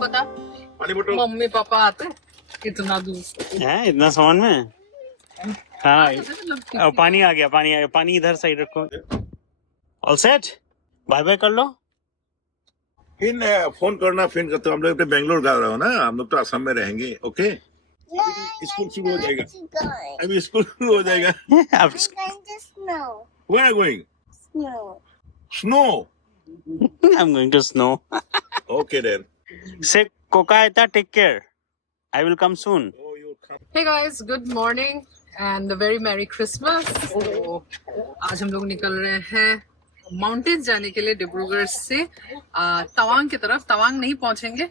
पता mummy papa आते इतना दूर है, इतना सामान में। हाँ, और पानी आ गया, पानी आ गया, पानी इधर साइड रखो। ऑल सेट, बाय बाय कर लो। फिर फोन करना, फिर तो हम लोग तो बेंगलोर जा रहे हो ना, हम लोग तो असम में रहेंगे। ओके, स्कूल शुरू हो जाएगा, अभी स्कूल शुरू हो जाएगा। अब Where are you going? Snow. I'm going to snow. Okay then. Say Kokaita, take care. I will come soon. Oh, you come. Hey guys, good morning and a very merry Christmas. तो आज हम लोग निकल रहे हैं mountains जाने के लिए डिब्रूगढ़ से तवांग की तरफ। तवांग नहीं पहुंचेंगे,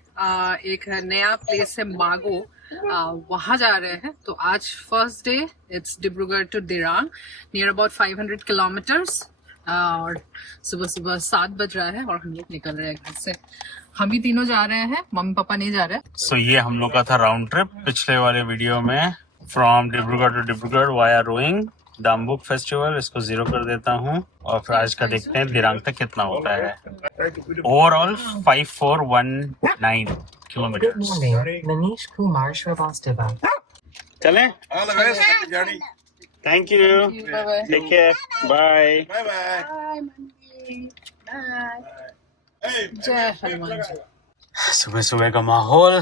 एक नया प्लेस है मागो, वहां जा रहे हैं। तो आज first day, it's Dibrugarh to Dirang, near about 500 kilometres. और सुबह सुबह 7 बज रहा है और हम लोग निकल रहे हैं घर से। हम ही तीनों जा रहे हैं, मम्मी पापा नहीं जा रहे। So ये हम लोग का था राउंड ट्रिप पिछले वाले वीडियो में, from Dibrugarh to Dibrugarh via Roing Dambuk festival. इसको 0 कर देता हूँ और फिर आज का देखते हैं दिरांग तक कितना होता है। Overall 5419 kilometre. Manish Kumar Shrivastava. चले, All the best. Happy journey. Thank you, bye take care, bye. Bye bye. Hey. जय हनुमान जी। सुबह सुबह का माहौल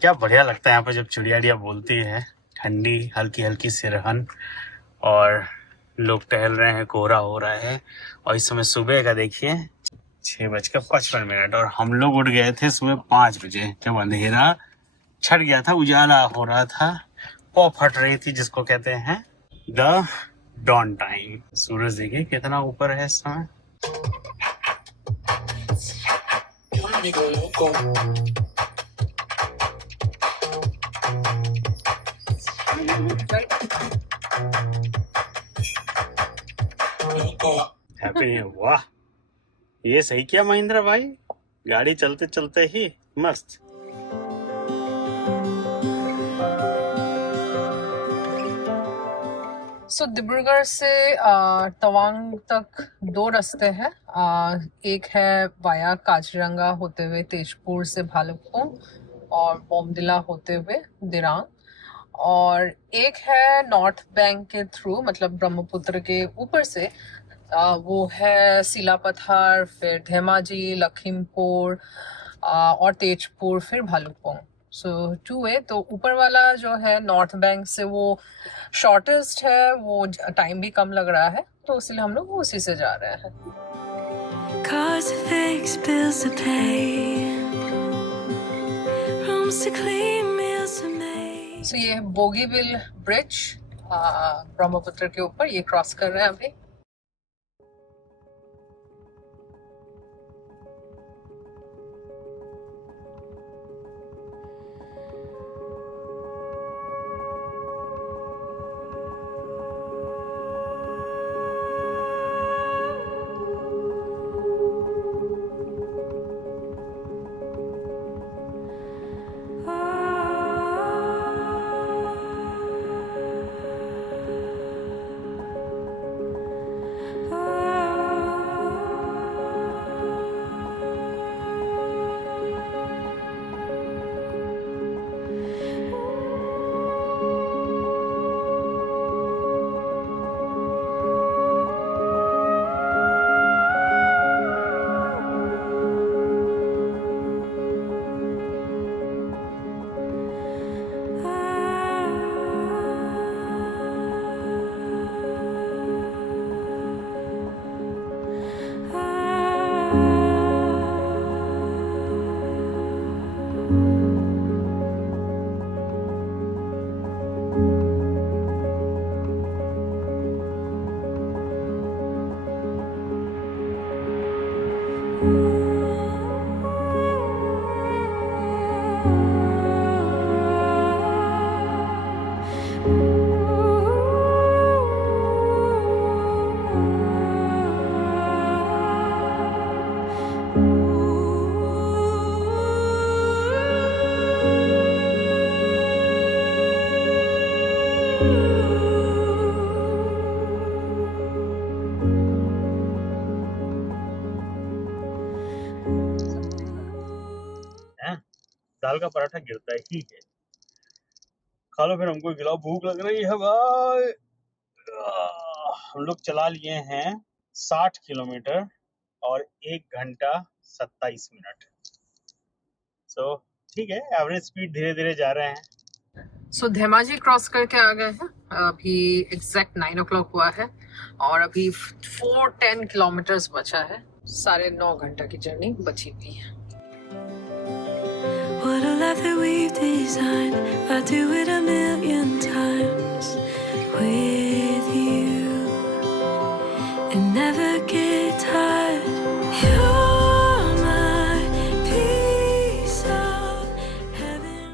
क्या बढ़िया लगता है यहाँ पे जब चिड़िया बोलती है। ठंडी हल्की हल्की सिरहन और लोग टहल रहे हैं, कोहरा हो रहा है। और इस समय सुबह का देखिए 6:55 और हम लोग उठ गए थे सुबह 5 बजे, जब अंधेरा छट गया था, उजाला हो रहा था, पौ फट रही थी, जिसको कहते हैं द डॉन टाइम। सूरज देखिए कितना ऊपर है इस समय। हैप्पी, वाह, ये सही किया महिंद्रा भाई, गाड़ी चलते चलते ही मस्त। सो डिब्रूगढ़ से तवांग तक 2 रास्ते हैं। एक है वाया काजीरंगा होते हुए तेजपुर से भालुकपोंग और बोमडिला होते हुए दिरांग, और एक है नॉर्थ बैंक के थ्रू, मतलब ब्रह्मपुत्र के ऊपर से, वो है सीलापथार, फिर धेमाजी, लखीमपुर और तेजपुर, फिर भालुकपोंग। सो 2 वे। तो ऊपर वाला जो है नॉर्थ बैंक से वो शॉर्टेस्ट है, वो टाइम भी कम लग रहा है, तो इसलिए हम लोग उसी से जा रहे हैं। Cars to fix, bills to pay, rooms to clean, meals to make. सो ये है बोगीबिल ब्रिज, ब्रह्मपुत्र के ऊपर, ये क्रॉस कर रहे हैं अभी। दाल का पराठा गिरता ही है। खा लो फिर, हमको खिलाओ, भूख लग रही है भाई। हम लोग चला लिए हैं 60 किलोमीटर और 1 घंटा 27 मिनट। सो ठीक है, एवरेज स्पीड धीरे धीरे जा रहे हैं। सो धेमाजी क्रॉस करके आ गए हैं। अभी एग्जैक्ट 9 o'clock हुआ है और अभी 410 किलोमीटर्स बचा है। 9.5 घंटा की जर्नी बची हुई है। What a life that we've designed. I'd do it a million times with you and never get tired. You're my piece of heaven.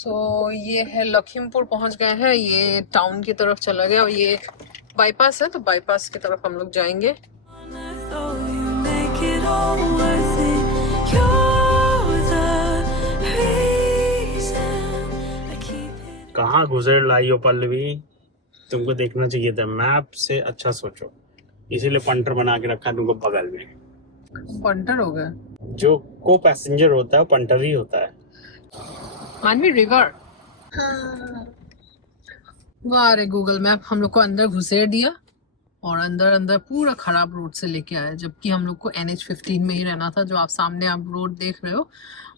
सो ये है लखीमपुर पहुंच गए हैं। ये टाउन की तरफ चला गया और ये बाईपास है, तो बाईपास की तरफ हम लोग जाएंगे। Though you make it all worth it, you're the reason I keep it. कहाँ गुजर लाई हो पल्लवी, तुमको देखना चाहिए था मैप से। अच्छा सोचो, इसीलिए पंटर बना के रखा तुमको बगल में। पंटर हो गया। जो को पैसेंजर होता है पंटर ही होता है। मानवी रिवर। वाह रे गूगल मैप हम लोग को अंदर घुसेड़ दिया और अंदर अंदर पूरा खराब रोड से लेके आया, जबकि हम लोग को NH15 में ही रहना था। जो आप सामने आप रोड देख रहे हो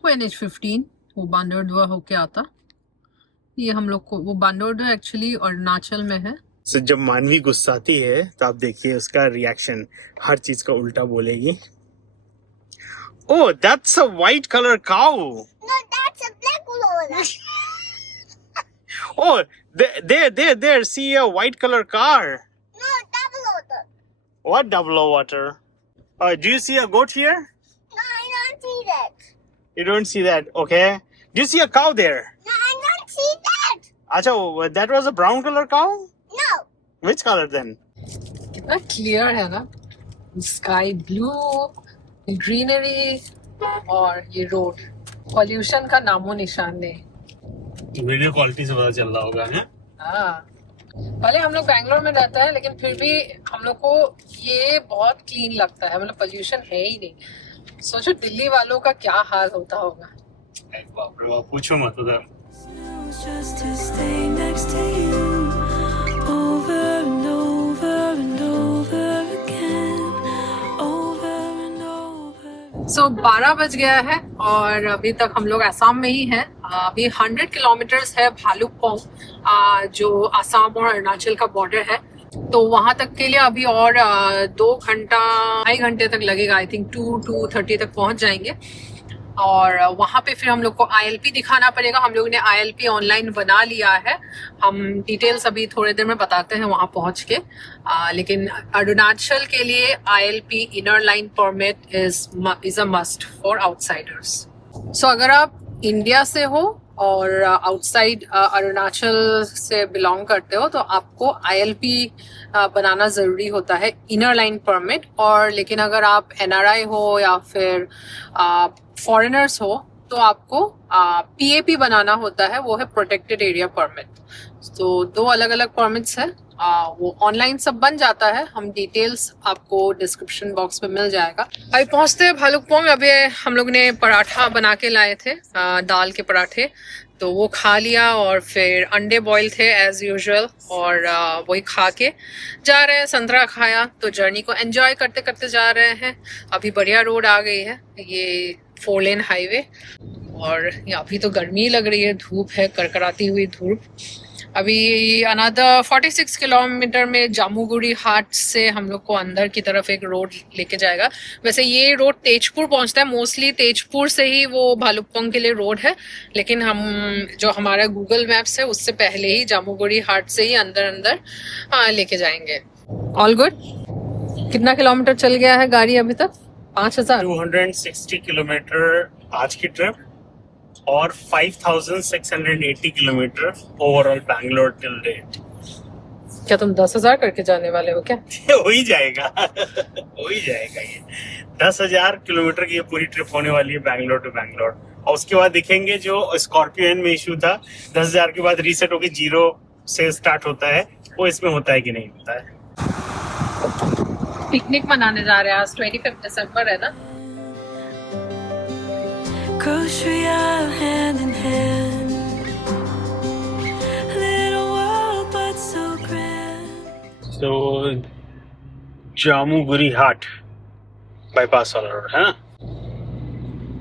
वो NH15, वो बांदरदुआ होके आता। ये हम लोग को वो बांदरदुआ एक्चुअली अरुणाचल में है। So, जब मानवी गुस्साती है तो आप देखिए उसका रिएक्शन, हर चीज का उल्टा बोलेगी। Oh, that's a white color cow. No, that's a black one. Oh, there, see a white color car. No, double order. What double O water? Do you see a goat here? No, I don't see that. You don't see that, okay. Do you see a cow there? No, I don't see that. Acha, that was a brown color cow? No. Which color then? कितना clear है ना, sky blue, greenery और ये road. Pollution का नामो निशान नहीं। Video quality से पता चल रहा होगा है। हाँ, भले हम लोग बैंगलोर में रहते हैं लेकिन फिर भी हम लोग को ये बहुत क्लीन लगता है, मतलब पोल्यूशन है ही नहीं। सोचो दिल्ली वालों का क्या हाल होता होगा। बाप रे बाप, पूछो मत उधर। Just to stay next to you over and over and over again, over and over. सो 12 बज गया है और अभी तक हम लोग आसाम में ही हैं। अभी 100 किलोमीटर्स है भालुकपोंग, जो आसाम और अरुणाचल का बॉर्डर है। तो वहां तक के लिए अभी और 2 घंटा 2.5 घंटे तक लगेगा। आई थिंक 2:30 तक पहुंच जाएंगे और वहां पे फिर हम लोग को ILP दिखाना पड़ेगा। हम लोग ने ILP ऑनलाइन बना लिया है। हम डिटेल्स अभी थोड़ी देर में बताते हैं वहां पहुंच के। लेकिन अरुणाचल के लिए ILP inner line permit is a must for outsiders. So अगर आप इंडिया से हो और आउटसाइड अरुणाचल से बिलोंग करते हो तो आपको ILP बनाना ज़रूरी होता है, इनर लाइन परमिट। और लेकिन अगर आप NRI हो या फिर फॉरेनर्स हो तो आपको PAP बनाना होता है, वो है प्रोटेक्टेड एरिया परमिट। तो 2 अलग अलग परमिट्स है। वो ऑनलाइन सब बन जाता है। हम डिटेल्स आपको डिस्क्रिप्शन बॉक्स में मिल जाएगा। अभी पहुंचते हैं भालुकपोंग। अभी हम लोग ने पराठा बना के लाए थे, दाल के पराठे, तो वो खा लिया और फिर अंडे बॉयल थे एज यूजुअल और वही खा के जा रहे हैं। संतरा खाया, तो जर्नी को एंजॉय करते करते जा रहे हैं। अभी बढ़िया रोड आ गई है, ये 4 लेन हाईवे। और अभी तो गर्मी लग रही है, धूप है, करकराती हुई धूप। अभी अनदर 46 किलोमीटर में जामुगुड़ी हाट से हम लोग को अंदर की तरफ एक रोड लेके जाएगा। वैसे ये रोड तेजपुर पहुंचता है, मोस्टली तेजपुर से ही वो भालुकपोंग के लिए रोड है। लेकिन हम जो हमारा गूगल मैप्स है उससे पहले ही जामुगुड़ी हाट से ही अंदर अंदर लेके जाएंगे। All good. कितना किलोमीटर चल गया है गाड़ी अभी तक? 5000। 260 किलोमीटर आज की ट्रिप और 5680 kilometre overall Bangalore till date. क्या तुम 10,000 करके जाने वाले हो क्या? हो ही जाएगा हो ही जाएगा। ये 10,000 किलोमीटर की ये पूरी ट्रिप होने वाली है बैंगलोर टू बैंगलोर। और उसके बाद दिखेंगे जो स्कॉर्पियो एन में इशू था, 10,000 के बाद रीसेट होकर 0 से स्टार्ट होता है, वो इसमें होता है कि नहीं होता है। पिकनिक मनाने जा रहे हैं आज, 25 दिसंबर है ना। grocery aisle hand in hand. Little world, but so grand. तो जामुगुरी हाट बाईपास वाला रोड है ना,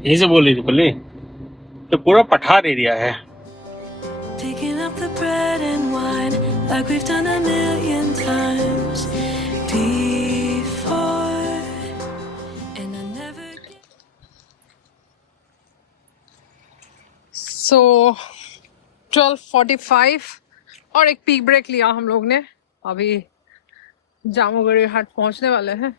यही से बोल रही थी पहले। तो पूरा पठार एरिया है। Picking up the bread and wine like we've done a million times before. And I never get... So 12:45 और एक पीक ब्रेक लिया हम लोग ने। अभी जामुगुरी हाट पहुंचने वाले हैं।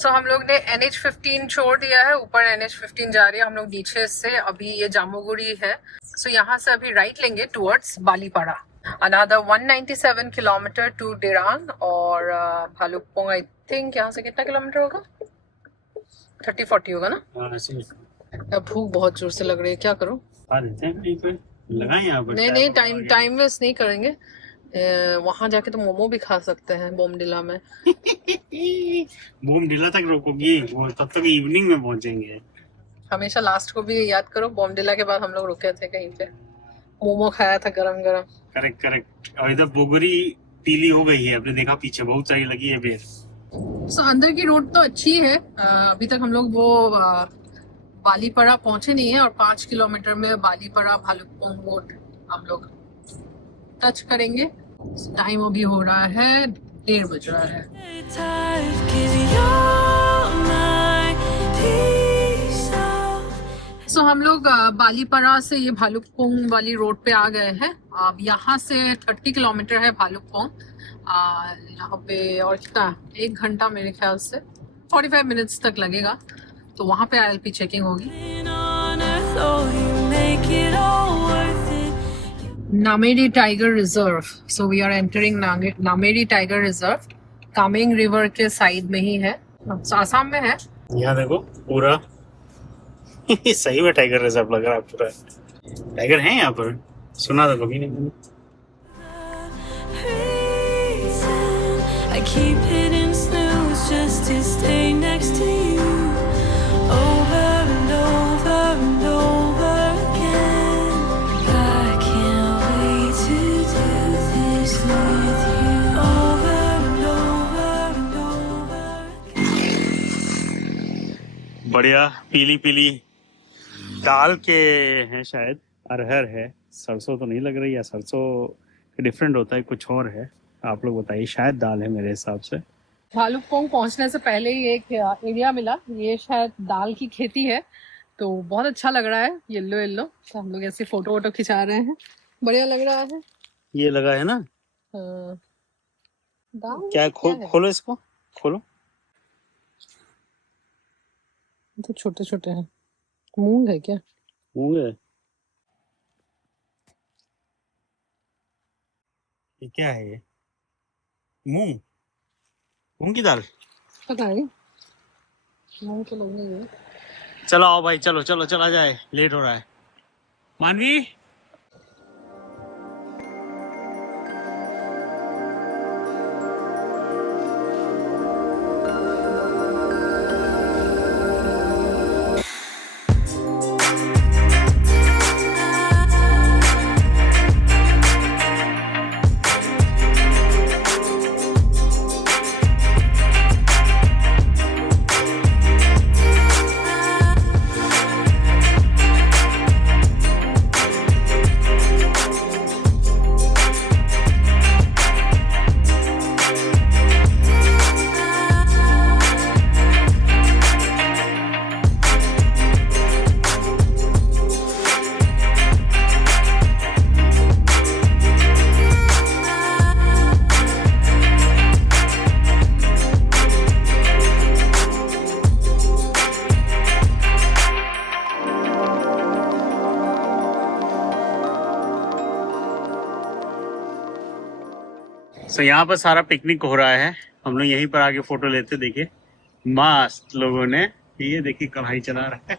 So हम लोग ने NH15 छोड़ दिया है, ऊपर NH15 जा रही है, हम लोग नीचे से। अभी ये जामुगुरी है। So यहाँ से अभी राइट लेंगे टुवर्ड्स बालीपाड़ा। Another 197 किलोमीटर टू डिरांग और भालुकपोंग। आई थिंक यहाँ से कितना किलोमीटर होगा? 30-40 होगा ना। अब भूख बहुत जोर से लग रही है, क्या करूँ? लगाएं यहाँ पर। नहीं, टाइम वेस्ट नहीं करेंगे। वहां जाके तो मोमो भी खा सकते हैं बोमडिला में। बोमडिला तक रोकोगी, वो तब तक इवनिंग में पहुंचेंगे। हमेशा लास्ट को भी याद करो, बोमडिला के बाद हम लोग रुके थे कहीं पे, मोमो खाया था गरम गरम। करेक्ट। और इधर बोगरी पीली हो गई है, आपने देखा पीछे बहुत सारी लगी है बेर। सो अंदर की रोड तो अच्छी है। अभी तक हम लोग वो बालीपाड़ा पहुंचे नहीं है और 5 किलोमीटर में बालीपाड़ा भालुकपोंग रोड हम लोग टच करेंगे। टाइम अभी हो रहा है 1:30 बज रहा है। Tired, give you all my peace out. सो हम लोग बालीपाड़ा से ये भालुकपोंग वाली रोड पे आ गए हैं। अब यहाँ से 30 किलोमीटर है भालुकपोंग। यहाँ पे और कितना, 1 घंटा मेरे ख्याल से 45 मिनट्स तक लगेगा। तो वहाँ पे ILP चेकिंग होगी। On earth, oh, you make it all worth it. Nameri tiger reserve. So we are entering Nameri tiger reserve. Kameng river के साइड में ही है, आसाम में है। यहाँ देखो पूरा सही में टाइगर रिजर्व लग रहा है। पूरा टाइगर है यहाँ पर, सुना था कभी नहीं। Reason I keep hitting snooze just to stay next to you, over and over and over again. I can't wait to do this with you, over and over and over again. बढ़िया पीली पीली दाल के हैं, शायद अरहर है। सरसों तो नहीं लग रही है, सरसों डिफरेंट होता है, कुछ और है। आप लोग बताइए, शायद दाल है मेरे हिसाब से। भालुकपोंग पहुंचने से पहले ही एक एरिया मिला, ये शायद दाल की खेती है। तो बहुत अच्छा लग रहा है, येलो येलो। तो हम लोग ऐसे फोटो वोटो खिंचा रहे हैं, बढ़िया लग रहा है। ये लगा है ना दाल क्या? खोलो इसको, खोलो। तो छोटे छोटे हैं, मूंग है क्या? मूंग है। ये क्या है? ये मूंग की दाल। पता नहीं, मूंग तो लग नहीं है। चलो आओ भाई, चलो चला जाए, लेट हो रहा है। मानवी तो यहाँ पर सारा पिकनिक हो रहा है। हम लोग यहीं पर आके फोटो लेते, देखिए मस्त लोगों ने। ये देखिए कढ़ाई चला रहा है।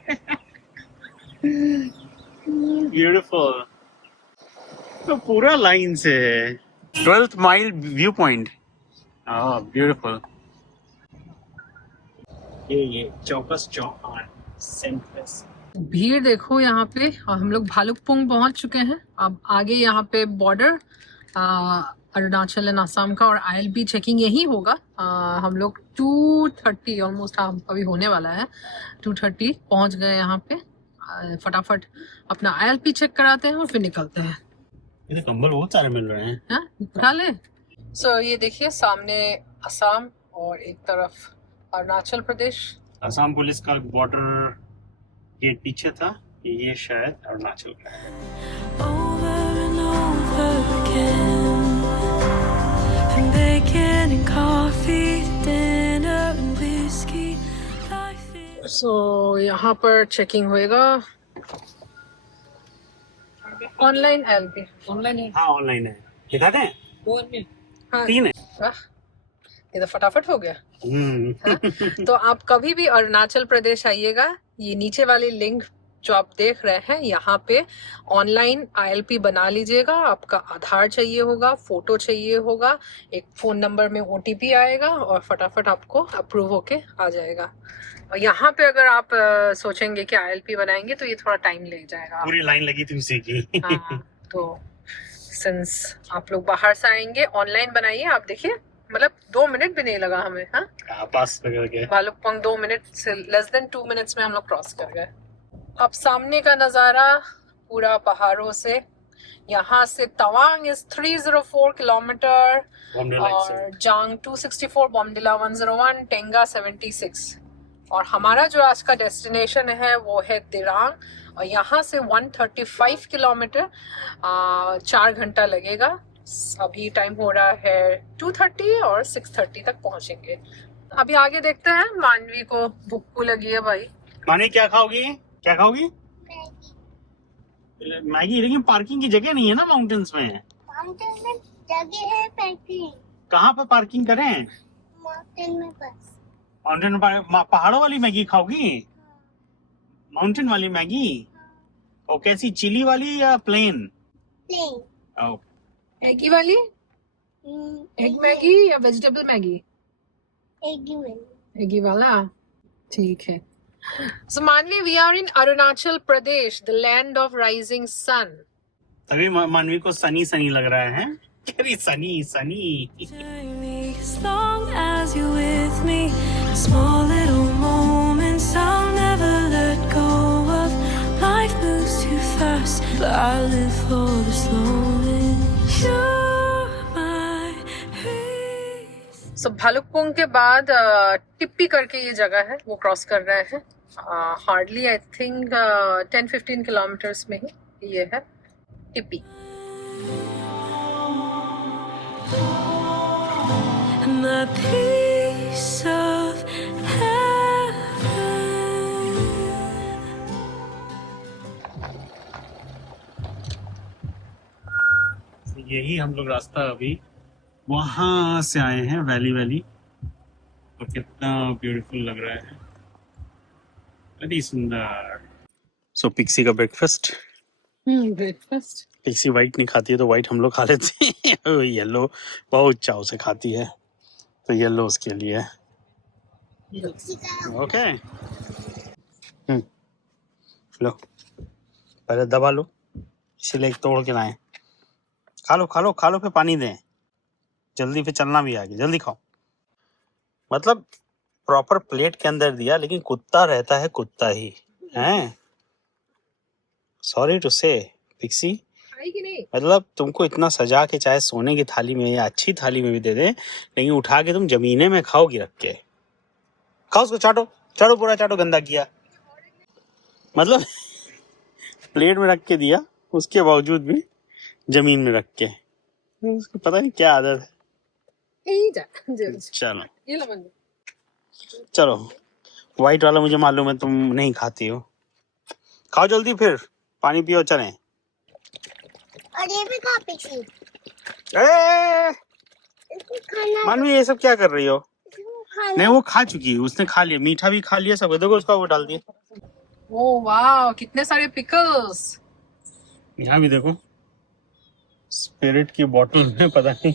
ब्यूटीफुल। तो पूरा लाइन से है। 12th mile view point. Beautiful. ये चौकस चौहान सेंट्रस भीड़ देखो यहाँ पे। हम लोग भालुकपोंग पहुंच चुके हैं। अब आगे यहाँ पे बॉर्डर अरुणाचल एंड असम का और ILP चेकिंग यही होगा। हम लोग 2:30 ऑलमोस्ट अभी होने वाला है। 2:30 पहुंच गए यहाँ पे। फटाफट अपना ILP चेक कराते हैं और फिर निकलते हैं। ये कंबल बहुत सारे मिल रहे हैं। हाँ, उठा ले। सो ये देखिए सामने असम और एक तरफ अरुणाचल प्रदेश। असम पुलिस का बॉर्डर गेट पीछे था, ये शायद अरुणाचल का है। Over and over again, from bacon and coffee to dinner and whiskey, life is सो यहाँ पर चेकिंग होएगा। ऑनलाइन ILP ऑनलाइन है। हाँ ऑनलाइन है, दिखाते हैं। हाँ, 3 है। वाह, ये तो फटाफट हो गया। हम्म। तो आप कभी भी अरुणाचल प्रदेश आइएगा, ये नीचे वाली लिंक जो आप देख रहे हैं यहाँ पे ऑनलाइन ILP बना लीजिएगा। आपका आधार चाहिए होगा, फोटो चाहिए होगा, एक फोन नंबर में OTP आएगा और फटाफट आपको अप्रूव होके आ जाएगा। और यहाँ पे अगर आप सोचेंगे कि ILP बनाएंगे तो ये थोड़ा टाइम ले जाएगा। पूरी लाइन लगी थी उसी की। हाँ, तो सिंस आप लोग बाहर से आएंगे ऑनलाइन बनाइए। आप देखिए मतलब 2 मिनट भी नहीं लगा हमें। हाँ, पास पकड़ के भालुकपोंग 2 मिनट से लेस देन 2 मिनट्स में हम लोग क्रॉस कर गए। अब सामने का नजारा पूरा पहाड़ों से। यहाँ से तवांग इज 304 किलोमीटर और जांग 264, बॉमडिला 101, टेंगा 76। और हमारा जो आज का डेस्टिनेशन है वो है दिरांग और यहाँ से 135 किलोमीटर, 4 घंटा लगेगा। अभी टाइम हो रहा है 2:30 और 6:30 तक पहुंचेंगे। अभी आगे देखते हैं। मानवी को भूख लगी है भाई। मानी क्या खाओगी? क्या खाओगी? मैगी। लेकिन पार्किंग की जगह नहीं है ना माउंटेन्स में। माउंटेन में जगह है पार्किंग। कहाँ पे पार्किंग करें? माउंटेन में बस। माउंटेन पहाड़ों वाली मैगी खाओगी? माउंटेन वाली मैगी? और कैसी, चिली वाली या प्लेन? प्लेन। एगी वाली? एग मैगी या वेजिटेबल मैगी? एगी में। एगी वाला, ठीक है। So Manvi, we are in Arunachal Pradesh, the land of rising sun. तभी मानवी को सनी सनी लग रहा है। करी Sunny Sunny. journey. As long as you're with me, small little moments I'll never let go of. Life moves too fast, but I live for the slowness. You're my reason. So Bhalukpong के बाद टिप्पी करके ये जगह है, वो क्रॉस कर रहे हैं। हार्डली आई थिंक 10-15 किलोमीटर्स में ही ये है टिप्पी। And the peace of heaven. यही हम लोग रास्ता अभी वहां से आए हैं, वैली। और कितना ब्यूटीफुल लग रहा है, बड़ी सुंदर। सो पिक्सी का ब्रेकफास्ट। ब्रेकफास्ट। पिक्सी व्हाइट नहीं खाती है तो व्हाइट हम लोग खा लेते हैं। येलो बहुत चाव से खाती है तो येलो उसके लिए। ओके लो, पहले दबा लो, इसीलिए तोड़ के लाए। खा लो फिर पानी दें, जल्दी फिर चलना भी आगे, जल्दी खाओ। मतलब प्रॉपर प्लेट के अंदर दिया, लेकिन कुत्ता रहता है कुत्ता ही हैं। सॉरी टू से पिक्सी, कि नहीं? मतलब तुमको इतना सजा के चाहे सोने की थाली में या अच्छी थाली में भी दे दें, लेकिन उठा के तुम जमीने में खाओगी रख के। खाओ उसको, चाटो पूरा चाटो, गंदा किया। मतलब प्लेट में रख के दिया, उसके बावजूद भी जमीन में रख के। उसको पता नहीं क्या आदत है। चलो व्हाइट वाला मुझे मालूम है तुम नहीं खाती हो, खाओ जल्दी, फिर पानी पियो, चलें। और ये भी खा पिक्सी। मानवी ये सब क्या कर रही हो? खाना। नहीं वो खा चुकी है, उसने खा लिया, मीठा भी खा लिया सब। देखो उसका वो डाल दिया। ओह वाह, कितने सारे पिकल्स। यहाँ भी देखो, स्पिरिट की बोतल में पता नहीं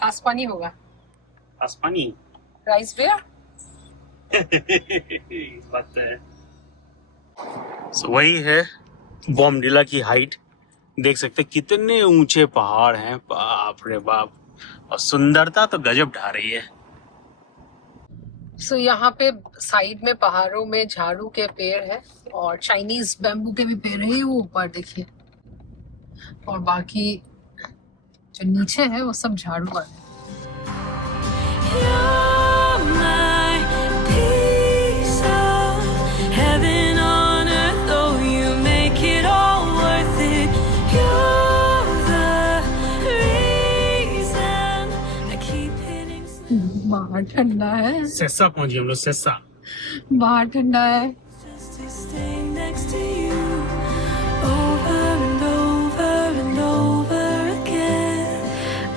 आसपानी होगा। आसपानी राइस बेयर। बात है। So, वही है बॉमडिला की हाइट। देख सकते कितने ऊंचे पहाड़ हैं, बाप रे बाप। और सुंदरता तो गजब ढा रही है। सो यहाँ पे साइड में पहाड़ों में झाड़ू के पेड़ है और चाइनीज बैम्बू के भी पेड़ है, वो ऊपर देखिए। और बाकी जो नीचे है वो सब झाड़ू वाले। You're my piece of heaven on earth, oh, you make it all worth it. You're the reason I keep hitting बाहर ठंडा है, सेसा पहुंचे हम लोग, सेसा। बाहर ठंडा है। just to stay next to you over and over and over again.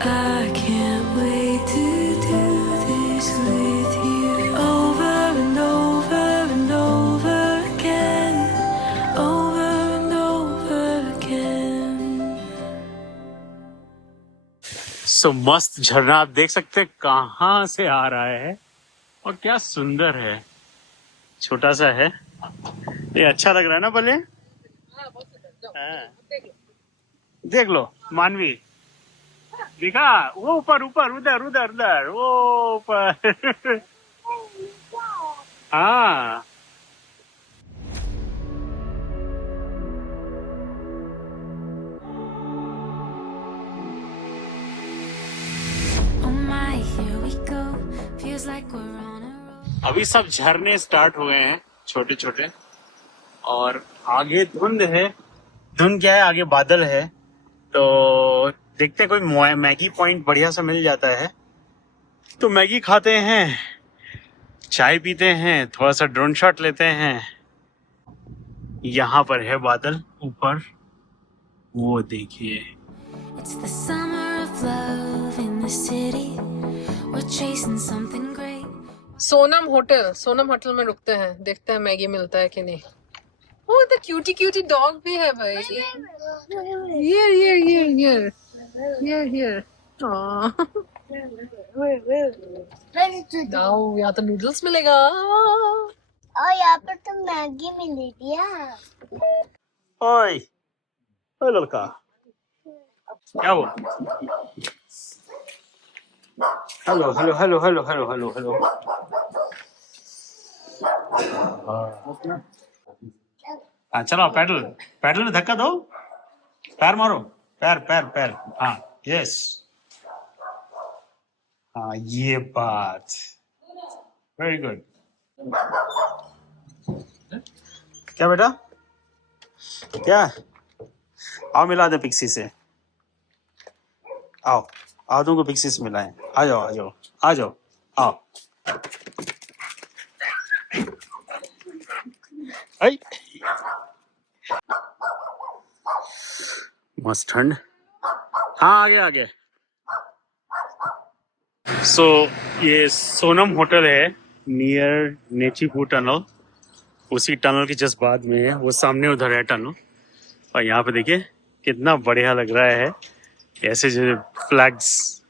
I can't wait to do this with you over and over and over again, over and over again. सो मस्त झरना आप देख सकते हैं कहाँ से आ रहा है और क्या सुंदर है। छोटा सा है, ये अच्छा लग रहा है ना भले। हाँ। देख लो मानवी, दिखा वो ऊपर ऊपर, उधर उधर उधर वो ऊपर। हाँ Oh my, here we go. Feels like we're on a roll. अभी सब झरने स्टार्ट हुए हैं छोटे छोटे, और आगे धुंध है। धुंध क्या है, आगे बादल है। तो देखते हैं कोई मैगी पॉइंट बढ़िया सा मिल जाता है तो मैगी खाते हैं, चाय पीते हैं, थोड़ा सा ड्रोन शॉट लेते हैं। यहाँ पर है बादल ऊपर, वो देखिए। It's the summer of love in the city. We're chasing something great. Sonam hotel में रुकते हैं, देखते हैं मैगी मिलता है कि नहीं। ओह, द क्यूटी क्यूटी डॉग भी है भाई। Here. नाउ यहाँ तो नूडल्स मिलेगा। और यहाँ पर तो मैगी मिलेगी यार। ओए ओए लड़का, क्या हुआ? Hello hello hello hello hello hello hello. हाँ चलो, पैडल पैडल में धक्का दो, पैर मारो, पैर पैर पैर। हाँ यस, हाँ ये बात, वेरी गुड। क्या बेटा, क्या? आओ मिला दे पिक्सी से, आओ आओ तुमको पिक्सी से मिलाएं। आ जाओ आ जाओ आ जाओ, आओ। आई मस्त ठंड। हाँ आगे आगे। सो ये सोनम होटल है नियर नेचीपुर टनल, उसी टनल के जस्ट बाद में है, वो सामने उधर है टनल। और यहाँ पे देखिए कितना बढ़िया लग रहा है, ऐसे जो फ्लैग्स,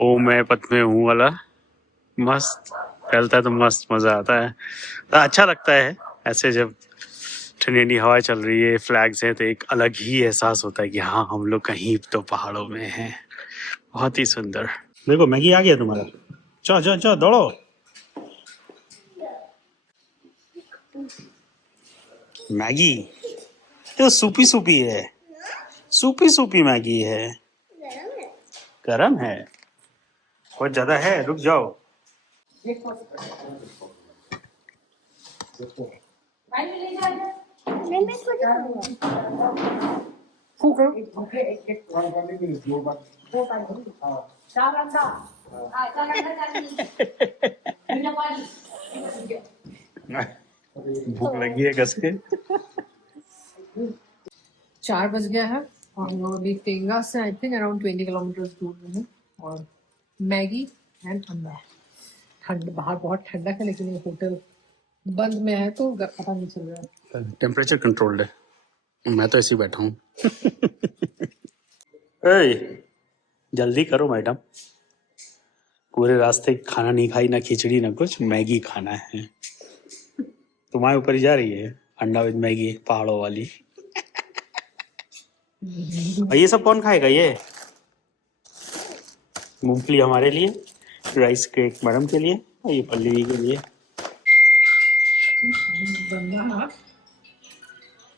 ओ मैं पथ में हूँ वाला मस्त फैलता है तो मस्त मज़ा आता है। तो अच्छा लगता है ऐसे जब ठंडी ठंडी हवा चल रही है, फ्लैग्स है, तो एक अलग ही एहसास होता है कि हाँ हम लोग कहीं तो पहाड़ों में हैं। बहुत ही सुंदर। देखो मैगी आ गया तुम्हारा, चलो चलो चलो दौड़ो। मैगी तो सूपी सूपी है, सूपी सूपी मैगी है, गरम है, बहुत ज्यादा है, रुक जाओ। भूख लगी है कस के। 4 बज गया है और हम लोग अभी टेंगा से आई थिंक अराउंड 20 किलोमीटर दूर में है। और मैगी एंड अंडा। ठंड बाहर बहुत ठंडा है, लेकिन ये होटल बंद में है तो पता नहीं चल रहा है। टेम्परेचर कंट्रोल्ड है, मैं तो ऐसे ही बैठा हूँ। जल्दी करो मैडम, पूरे रास्ते खाना नहीं खाई, ना खिचड़ी ना कुछ, मैगी खाना है। तुम्हारे ऊपर ही जा रही है। अंडा विद मैगी पहाड़ों वाली। और ये सब कौन खाएगा? ये मूंगफली हमारे लिए, राइस केक मैडम के लिए और ये पल्ली के लिए।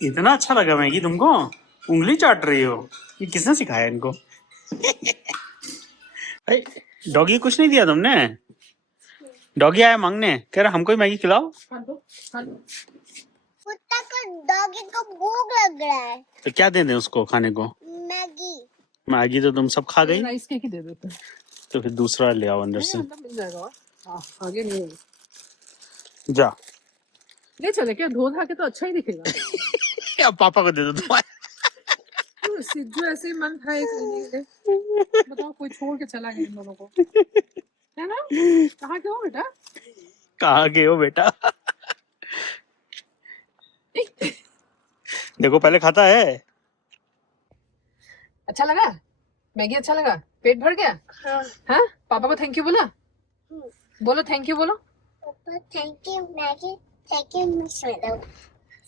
इतना अच्छा लगा मैगी तुमको? उंगली चाट रही हो? ये किसने सिखाया इनको? डॉगी कुछ नहीं दिया तुमने? डॉगी आया मांगने, कह रहा हमको ही मैगी खिलाओ। कुत्ता को डॉगी को भूख लग रहा है। तो क्या दे दें उसको खाने को? मैगी। मैगी तो तुम सब खा गई, राइस केक ही दे देते हैं। तो फिर दूसरा ले आओ अंदर से। मिल जाएगा और आगे नहीं होगा। जा ले चले क्या? धो धा के तो अच्छा ही दिखेगा। अब पापा को दे दो तुम्हारे। सिद्धू ऐसे ही मन था इसलिए। बताओ कोई छोड़ के चला गया इन दोनों को, है ना? कहाँ के हो बेटा? कहाँ गए हो बेटा? देखो पहले खाता है। अच्छा लगा मैगी? अच्छा लगा? पेट भर गया? हाँ? पापा को थैंक यू बोला? बोलो थैंक यू बोलो। पापा thank you Maggi, thank you marshmallow.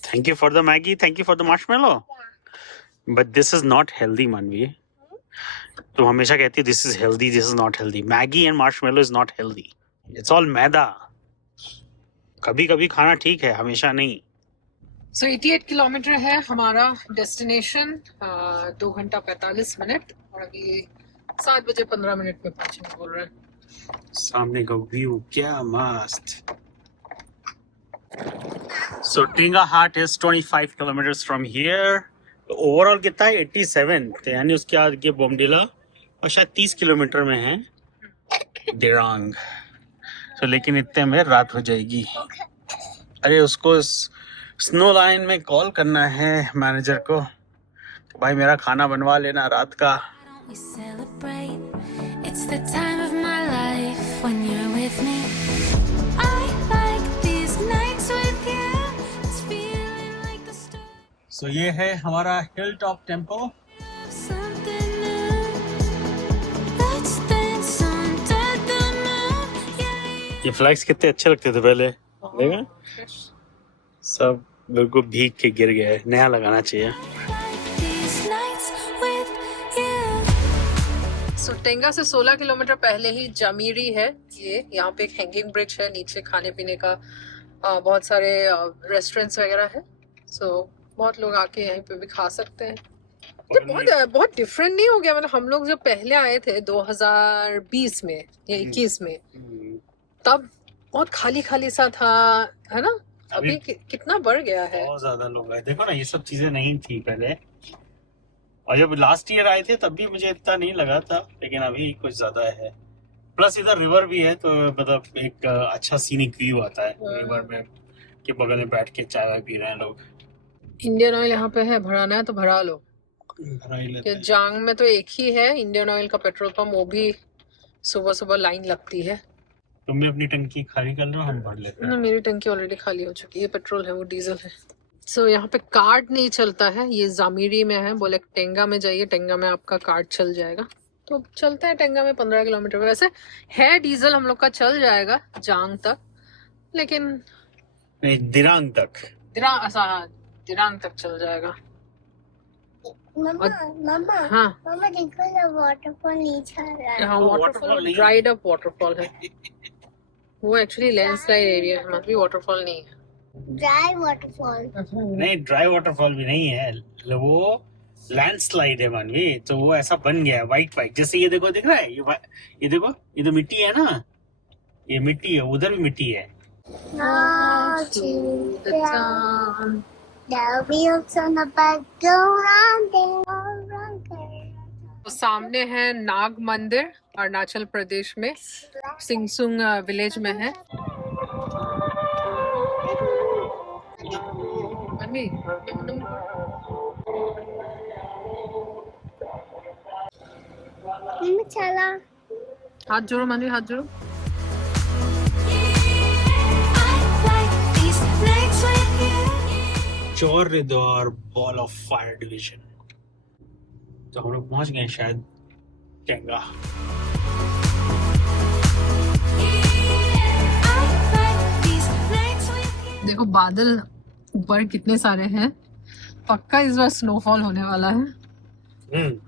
Thank you for the Maggi, thank you for the marshmallow. But this is not healthy Manvi. तुम हमेशा कहती है this is healthy, this is not healthy. Maggi and marshmallow is not healthy, it's all maida. कभी कभी खाना ठीक है, हमेशा नहीं। सो 88 किलोमीटर है हमारा डेस्टिनेशन, 2 घंटा 45 मिनट, और अभी 7 बजे 15 मिनट में पहुंचने बोल रहे हैं। सामने का व्यू क्या मस्त। So Tinga Hat is 25 kilometers from here. Overall कितना है? 87, तो यानी उसके आगे बोमडिला और शायद 30 किलोमीटर में है दिरांग। तो लेकिन इतने में रात हो जाएगी। अरे उसको स्नो लाइन में कॉल करना है मैनेजर को, भाई मेरा खाना बनवा लेना रात का। We celebrate. It's the time of my life when you're with me. I like these nights with you. It's feeling like a star. So ये है हमारा hill top tempo. Something new. Let's dance under the moon. Yeah. ये flags कितने अच्छे लगते थे पहले, देखा? सब बिल्कुल भीग के गिर गए, नया लगाना चाहिए। Like these nights with you. सो टेंगा से 16 किलोमीटर पहले ही जामीरी है। ये यहाँ पे एक हैंगिंग ब्रिज है, नीचे खाने पीने का बहुत सारे रेस्टोरेंट्स वगैरह है। सो बहुत लोग आके यहीं पे भी खा सकते हैं। ये बहुत डिफरेंट नहीं हो गया? मतलब हम लोग जब पहले आए थे 2020 में या 21 में, तब बहुत खाली खाली सा था, है ना? अभी कितना बढ़ गया है। बहुत ज्यादा लोग आए, देखो ना ये सब चीजें नहीं थी पहले। और जब लास्ट ईयर आए थे तब भी मुझे इतना नहीं लगा था, लेकिन अभी कुछ ज्यादा है। प्लस इधर रिवर भी है, तो मतलब एक अच्छा सीनिक व्यू आता है रिवर में के बगल में बैठ के चाय वाय पी रहे हैं लोग। इंडियन ऑयल यहाँ पे है, भराना है तो भरा लो। भरा ही लेते हैं। जांग में तो एक ही है इंडियन ऑयल का पेट्रोल पंप, वो भी सुबह सुबह लाइन लगती है। तुम भी अपनी टंकी खाली कर लो, हम भर लेते ना हैं। मेरी टंकी ऑलरेडी खाली हो चुकी है, पेट्रोल है वो डीजल है। सो यहाँ पे कार्ड नहीं चलता है, ये जामीरी में है। बोले टेंगा में जाइए, टेंगा में आपका कार्ड चल जाएगा। तो चलते हैं टेंगा में 15 किलोमीटर। वैसे है डीजल हम लोग का चल जाएगा जांग तक, लेकिन नहीं, दिरांग तक। दिरांग तक चल जाएगा। मम्मा मम्मा हाँ मम्मा देखो ना वाटरफॉल नीचे आ रहा है। यहाँ waterfall वाटरफॉल नहीं है। ड्राइड अप वाटरफॉल है। वो एक्चुअली लैंडस्लाइड एरिया है, मतलब वाटरफॉल नहीं है। Dry waterfall. नहीं, ड्राई वाटरफॉल भी नहीं है, वो लैंडस्लाइड है मानवी। तो वो ऐसा बन गया है व्हाइट व्हाइट, जैसे ये देखो, दिख रहा है ये देखो, ये तो मिट्टी है ना, ये मिट्टी है, उधर भी मिट्टी है। The wheels on the bus go round and round. तो सामने है नाग मंदिर, अरुणाचल प्रदेश में सिंगसुंग विलेज में है। चला। हाथ जोड़ो मनवी, हाथ जोड़ो। I like these nights with you. चौरदौर बॉल ऑफ फायर डिवीजन। तो हम लोग पहुंच गए शायद टेंगा। I like these nights with you. देखो बादल ऊपर कितने सारे हैं, पक्का इस बार स्नोफॉल होने वाला है।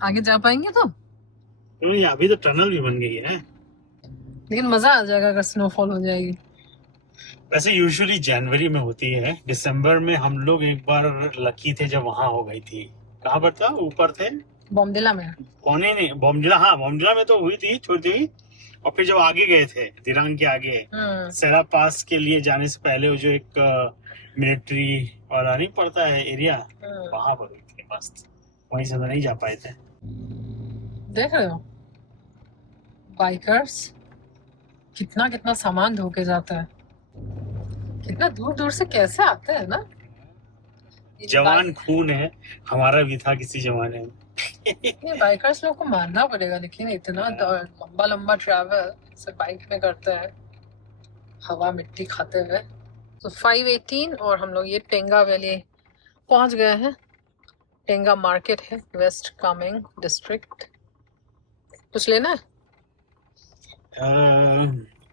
आगे जा पाएंगे तो, अभी तो टनल भी बन गई है। लेकिन मजा आ जाएगा अगर स्नोफॉल हो जाएगी। वैसे यूजुअली जनवरी में होती है, दिसंबर में हम लोग एक बार लकी थे जब वहां हो गई थी। कहाँ पर था, ऊपर थे बॉम्डिला में। कौने नहीं, बॉम्डिला, हाँ बॉम्डिला में तो हुई थी छोटी। और फिर जब आगे गए थे दिरांग के आगे सेरा पास के लिए जाने से पहले, वो जो एक मिलिट्री और नहीं पड़ता है एरिया, वहां पर हुई थी मस्त। वहीं से तो नहीं जा पाए थे। देख रहे हो बाइकर्स कितना कितना सामान ढो के जाता है, कितना दूर दूर से कैसे आते हैं ना। जवान खून है, हमारा भी था किसी जमाने में। ये बाइकर्स लोग को मानना पड़ेगा, लेकिन इतना लंबा लंबा ट्रैवल से बाइक में करते हैं, हवा मिट्टी खाते हुए। तो 518 और हम लोग ये टेंगा वैली पहुंच गए हैं। टेंगा मार्केट है, वेस्ट कामेंग डिस्ट्रिक्ट। कुछ लेना है?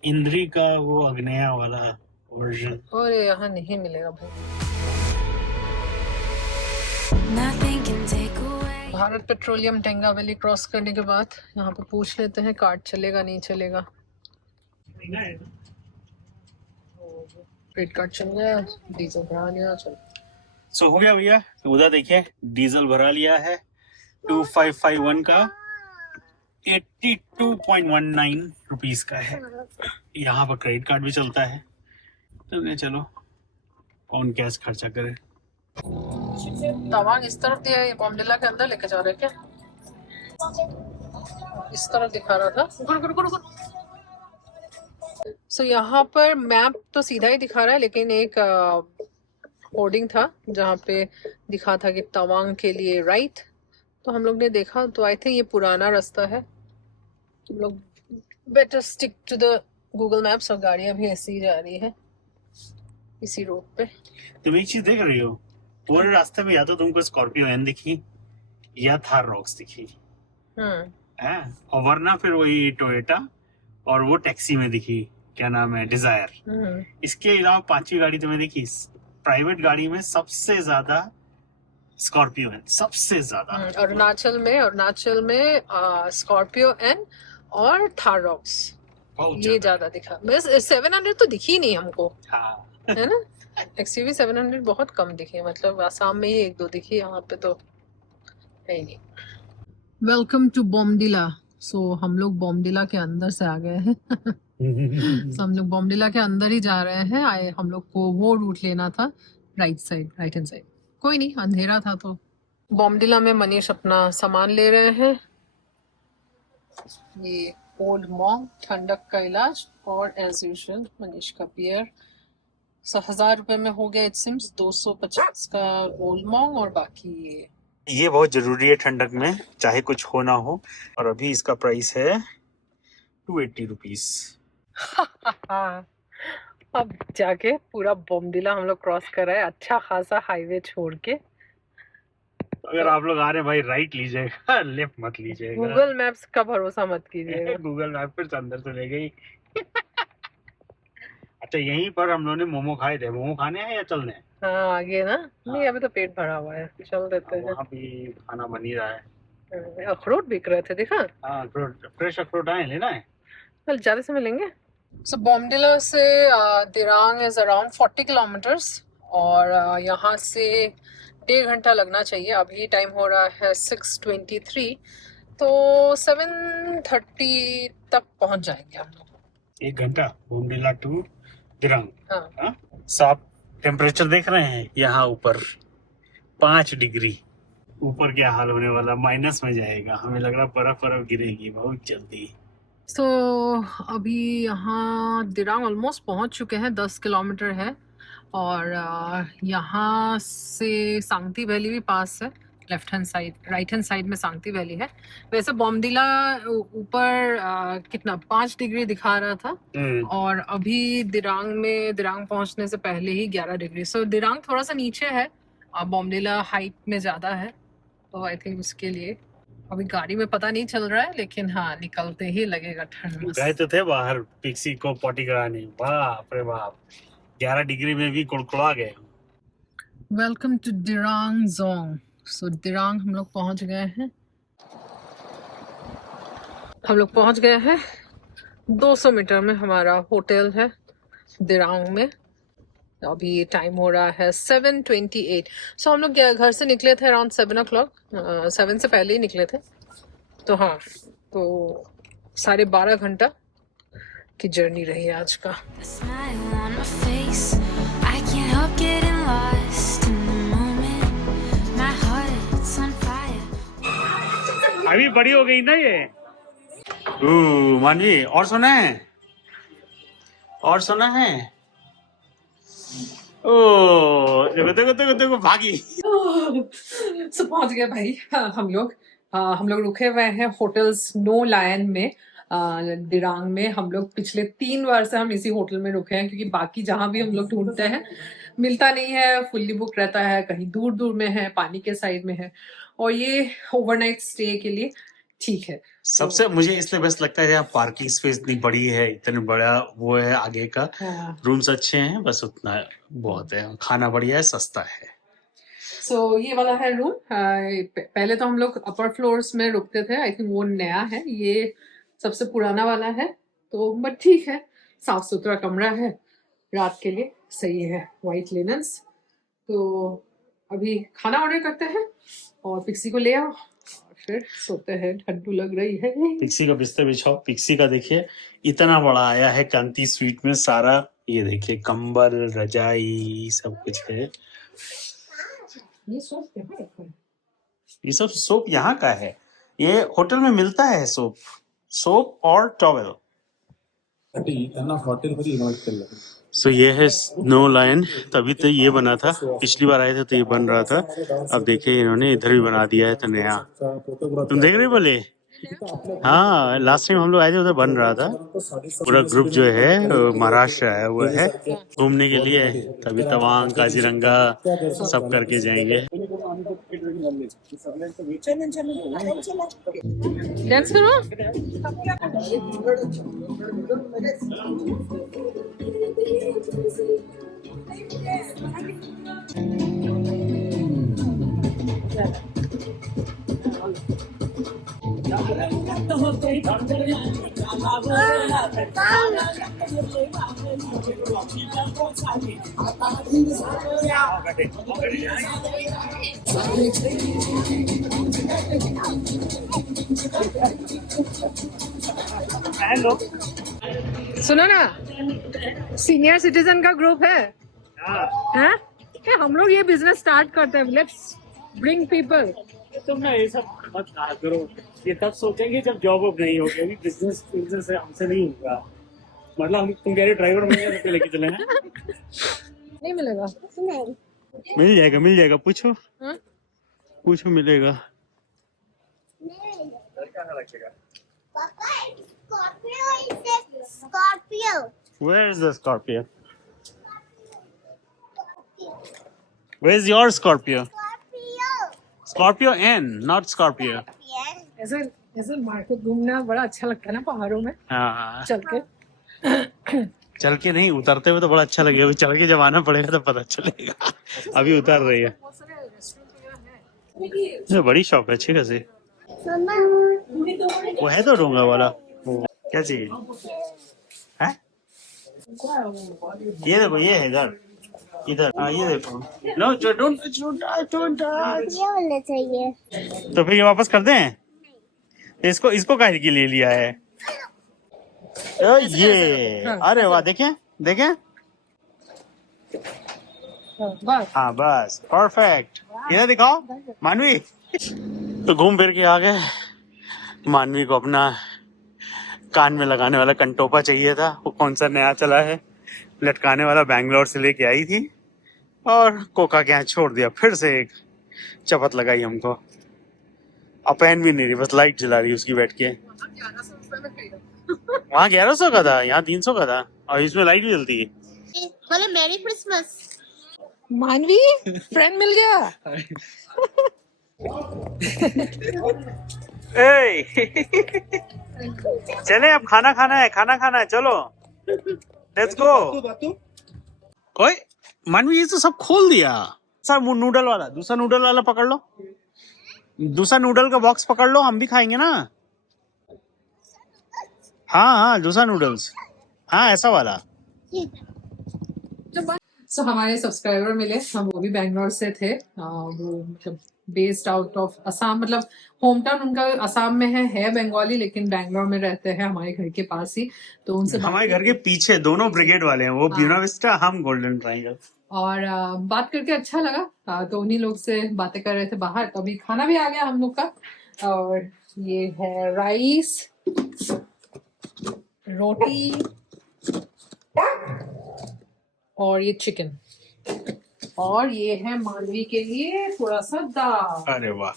इंद्री का वो अग्नेया वाला वर्जन। और यहाँ नहीं मिलेगा भाई। Nothing can take away. Bharat petroleum Tenga valley cross करने के बाद यहाँ पे पूछ लेते हैं कार्ड चलेगा नहीं चलेगा। क्रेडिट कार्ड चल गया, डीजल भरा लिया, चलो। सो हो गया भैया। तो उधर देखिए डीजल भरा लिया है 2551 का, 82.19 रुपीस का है। यहाँ पर क्रेडिट कार्ड भी चलता है, तो चलो कौन कैश खर्चा करे। तवांग इस तरफ दिया, ये बॉम्डिला के अंदर लेके जा रहे क्या? इस तरफ दिखा रहा था। सो यहाँ पर मैप तो सीधा ही दिखा रहा है, लेकिन एक होर्डिंग था जहाँ पे दिखा था कि तवांग के लिए राइट। तो हम लोग ने देखा, तो आई थिंक ये पुराना रास्ता है। तुम लोग better stick to the Google maps, और गाड़ियाँ भी ऐसी ही जा रही है इसी रोड पे। तुम एक चीज देख रही हो, पूरे रास्ते में या तो तुमको स्कॉर्पियो एन दिखी या थार रॉक्स दिखी है, और वरना फिर वही टोयोटा और वो टैक्सी में दिखी, क्या नाम है, डिजायर। इसके अलावा पांचवी गाड़ी तुम्हें दिखी, प्राइवेट गाड़ी में सबसे ज्यादा स्कॉर्पियो एन, सबसे ज्यादा। अरुणाचल में स्कॉर्पियो एन और थार रॉक्स ये ज्यादा दिखा। बस 700 तो दिखी नहीं हमको, हाँ। है ना। XUV 700 बहुत कम दिखी, मतलब आसाम में ही एक दो दिखी, यहाँ पे तो है ही नहीं। Welcome to बॉम्डिला। सो हम लोग बॉम्डिला के अंदर से आ गए हैं। so, हम लोग बॉम्डिला के अंदर ही जा रहे हैं। हम लोग को वो रूट लेना था, राइट हैंड साइड। कोई नहीं, अंधेरा था तो। बॉम्डिला में मनीष अपना सामान ले रहे हैं। ये ओल्ड मॉन्ग, ठंडक का इलाज, और एज यूजुअल मनीष का बियर। 1000 रुपए में हो गया इट सिम्स। 250 का ओल्ड मॉन्ग, और बाकी ये बहुत जरूरी है ठंडक में, चाहे कुछ हो ना हो। और अभी इसका प्राइस है 280 रुपीस। अब जाके पूरा बॉम्डिला हम लोग क्रॉस कर रहे हैं, अच्छा खासा हाईवे छोड़ के। अगर आप लोग आ रहे हैं भाई, राइट लीजिएगा, लेफ्ट मत लीजिएगा। गूगल मैप्स का भरोसा मत कीजिएगा। गूगल मैप फिर अंदर से ले गई। अच्छा, यहीं पर हम लोगों ने मोमो खाए थे। मोमो खाने हैं या चलने हैं? हाँ आगे ना, नहीं अभी तो पेट भरा हुआ है, चल देते हैं। वहाँ भी खाना बन ही रहा है। अखरोट बिक रहे थे, देखा? हाँ, अखरोट, फ्रेश अखरोट आए, लेना है? कल ज्यादा समय लेंगे। सो बॉम्डिला से दिरांग इज अराउंड 40 किलोमीटर्स, और यहाँ से 1.5 घंटा लगना चाहिए। अभी टाइम हो रहा है 6:23, तो 7:30 तक पहुंच जाएंगे हम लोग। 1 घंटा बॉम्डिला टू दिरांग। हाँ। आप टेम्परेचर देख रहे हैं यहाँ ऊपर 5 डिग्री। ऊपर क्या हाल होने वाला, माइनस में जाएगा। हमें लग रहा बर्फ गिरेगी बहुत जल्दी। सो अभी यहाँ दिरांग ऑलमोस्ट पहुंच चुके हैं, 10 किलोमीटर है। और यहाँ से सांगती वैली भी पास है, left hand side, right hand side में सांगती वैली है। वैसे बॉम्डिला ऊपर कितना 5 डिग्री दिखा रहा था, और अभी दिरांग पहुंचने से पहले ही 11 डिग्री। सो दिरांग थोड़ा सा नीचे है, बॉम्डिला हाइट में ज्यादा है, तो आई थिंक उसके लिए अभी गाड़ी में पता नहीं चल रहा है, लेकिन हाँ निकलते ही लगेगा ठंड। गए तो थे बाहर पिक्सी को पॉटी कराने, बाप रे बाप, 11 डिग्री में भी कुड़कुड़ा गए। Welcome to Dirang Dzong. So Dirang हम लोग पहुंच गए हैं। हम लोग पहुंच गए हैं। 200 मीटर में हमारा होटल है दिरांग में। अभी ये टाइम हो रहा है 7:28। सो हम लोग घर से निकले थे अराउंड 7 o'clock। 7 से पहले ही निकले थे। तो हाँ, तो 12.5 घंटा की जर्नी रही आज का। A smile on my face. I can't help getting lost in the moment. My heart's on fire. अभी बड़ी हो गई ना ये। मानवी, और सुना है? और सुना है? ओ देखो देखो देखो देखो भागी। सो पहुंच गए भाई। हम लोग रुके हुए हैं होटल स्नो लायन में दिरांग में। हम लोग पिछले 3 बार से हम इसी होटल में रुके हैं, क्योंकि बाकी जहां भी हम लोग ढूंढते हैं मिलता नहीं है, फुल्ली बुक रहता है, कहीं दूर दूर में है, पानी के साइड में है। और ये ओवरनाइट स्टे के लिए ठीक है। सबसे मुझे इसलिए बेस्ट लगता है, यहाँ पार्किंग स्पेस इतनी बड़ी है, इतना बड़ा वो है आगे का। रूम्स अच्छे हैं, बस उतना बहुत है। खाना बढ़िया है, सस्ता है। सो ये वाला है रूम। पहले तो हम लोग अपर फ्लोर्स में रुकते थे, आई थिंक वो नया है, ये सबसे पुराना वाला है। तो बट ठीक है, साफ सुथरा कमरा है, रात के लिए सही है। White linens. तो अभी खाना ऑर्डर करते हैं और पिक्सी को ले आओ, फिर सोते हैं। ठंडू लग रही है। पिक्सी का बिस्तर बिछाओ। पिक्सी का देखिए इतना बड़ा आया है कांति स्वीट में सारा। ये देखिए कंबल, रजाई, सब कुछ है। ये सोप यहाँ रखा है। ये सब सोप यहाँ का है। ये होटल में मिलता है सोप और टॉवेल। सो ये है स्नो लायन। तभी तो ये बना था, पिछली बार आए थे तो ये बन रहा था। अब देखिए इन्होंने इधर भी बना दिया है तो नया। तुम देख रहे बोले? हाँ, लास्ट टाइम हम लोग आए थे उधर बन रहा था। पूरा ग्रुप जो है महाराष्ट्र है, वो है घूमने के लिए। तभी तवांग, काजीरंगा सब करके जाएंगे। डांस करो। सुनो ना, सीनियर सिटीजन का ग्रुप है। हाँ? हम लोग ये बिजनेस स्टार्ट करते हैं। Let's bring people. तुम ना ये सब मत कहा करो, ये तब सोचेंगे जब जॉब अब नहीं होगी। अभी बिजनेस हमसे नहीं होगा। मतलब हम तुम कह रहे ड्राइवर मिलेगा लेके चले हैं? नहीं मिलेगा। नहीं मिल जाएगा पूछो। पूछो मिलेगा। Scorpio. Where is the Scorpio? Where is your Scorpio? Scorpio N, not Scorpio. ऐसे मार्केट घूमना बड़ा अच्छा लगता है ना पहाड़ों में। हाँ, चल के चल के नहीं, उतरते हुए तो बड़ा अच्छा लगेगा। अभी चल के जब आना पड़ेगा तो पता चलेगा। अभी उतर रही है। ये बड़ी शॉप है, अच्छी खासी। वो है तो डोंगा वाला। क्या चाहिए? है? ये देखो, ये है घर इधर। हाँ, ये देखो। No, don't touch. ये वाला चाहिए। तो फिर ये वापस कर दें? इसको काहे के लिए लिया है? ये अरे वाह, देखें देखें। बस। हाँ बस, परफेक्ट। इधर दिखाओ मानवी। तो घूम फिर के आ गए। मानवी को अपना कान में लगाने वाला कंटोपा चाहिए था। वो कौन सा नया चला है लटकाने वाला, बैंगलोर से लेके आई थी और कोका के यहाँ छोड़ दिया। फिर से एक चपत लगाई हमको। अब पहन भी नहीं रही, बस लाइट जला रही उसकी बैठ के। वहाँ 1100 का था, यहाँ 300 का था, और इसमें लाइट भी जलती है। बोले मैरी क्रिसमस। मानवी फ्रेंड मिल गया। चले अब खाना खाना है, चलो लेट्स गो। ओए मानवी, ये तो सब खोल दिया। अच्छा वो नूडल वाला, दूसरा नूडल वाला पकड़ लो, दूसरा नूडल का बॉक्स पकड़ लो, हम भी खाएंगे ना। हाँ हाँ दूसरा नूडल्स, हाँ ऐसा वाला। सो हमारे सब्सक्राइबर मिले, हम वो भी बैंगलोर से थे। वो मतलब बेस्ड आउट ऑफ असम, मतलब होम टाउन उनका असम में है बंगाली, लेकिन बैंगलोर में रहते हैं हमारे घर के पास ही। तो उनसे हमारे घर के पीछे दोनों ब्रिगेड वाले हैं, वो ब्यूना विस्टा, हम गोल्डन ट्रायंगल। और बात करके अच्छा लगा। तो उन्हीं लोग से बातें कर रहे थे बाहर। तो अभी खाना भी आ गया हम लोग का, और ये है राइस, रोटी और ये चिकन, और ये है मानवी के लिए थोड़ा सा दाल। अरे वाह,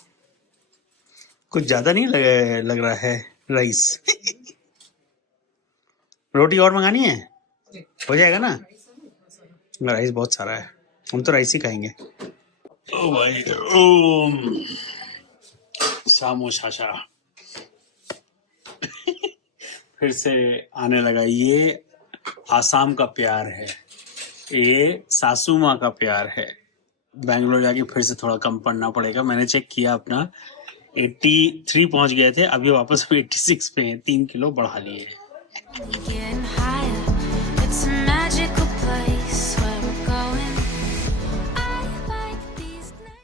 कुछ ज्यादा नहीं लग रहा है राइस। रोटी और मंगानी है, हो जाएगा ना? राइस बहुत सारा है, हम तो राइस ही खाएंगे। ओ भाई ओम सामोसा फिर से आने लगा। ये आसाम का प्यार है, ये सासू माँ का प्यार है। बैंगलोर जाके फिर से थोड़ा कम पड़ना पड़ेगा। मैंने चेक किया, अपना 83 पहुंच गए थे, अभी वापस हम 86 पे हैं, 3 किलो बढ़ा लिए। Getting higher. It's a